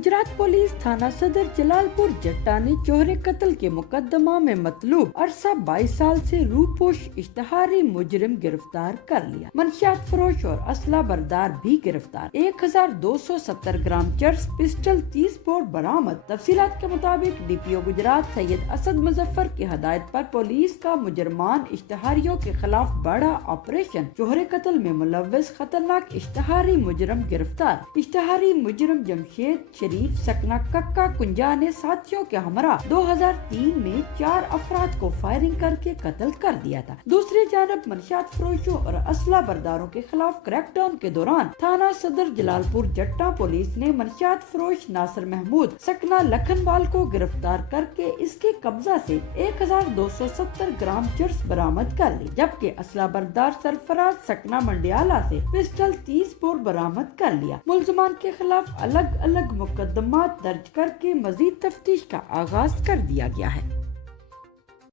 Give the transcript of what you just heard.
Gujarat police थाना सदर जलालपुर जट्टा ने चोहरे कत्ल के मुकदमा में मतलूब अरसा 22 साल से रूपोश इश्तहारी मुजरिम गिरफ्तार कर लिया। मंशियात फरोश और असला बरदार भी गिरफ्तार। 1270 ग्राम चर्स, पिस्टल, 30 बोर बरामद। तफसीलात के मुताबिक डीपीओ गुजरात सैयद असद मुजफ्फर की हदायत पर पुलिस का मुजरमान इश्तहारियों के खिलाफ बड़ा ऑपरेशन चोहरे कत्ल में मुलव्वस खतरनाक इश्तहारी मुजरिम गिरफ्तार। इश्तहारी मुजरिम जमशेद शरीफ सकना कक्का कुंजा ने साथियों के हमरा 2003 में 4 अफराद को फायरिंग करके कत्ल कर दिया था। दूसरी जानब मंशियात फरोशों और असला बरदारों के खिलाफ क्रैकडाउन के दौरान थाना सदर जलालपुर जट्टा पुलिस ने मंशियात फरोश नासिर महमूद सकना लखनवाल को गिरफ्तार करके इसके कब्जा से 1270 ग्राम चर्स बरामद कर ली, जबकि असला बरदार सरफराज सकना मंडियाला से पिस्टल 30 बोर बरामद कर लिया। मुल्ज़िमान के खिलाफ अलग अलग मुकदमात दर्ज करके मजीद तफ्तीश का आगाज कर दिया गया है।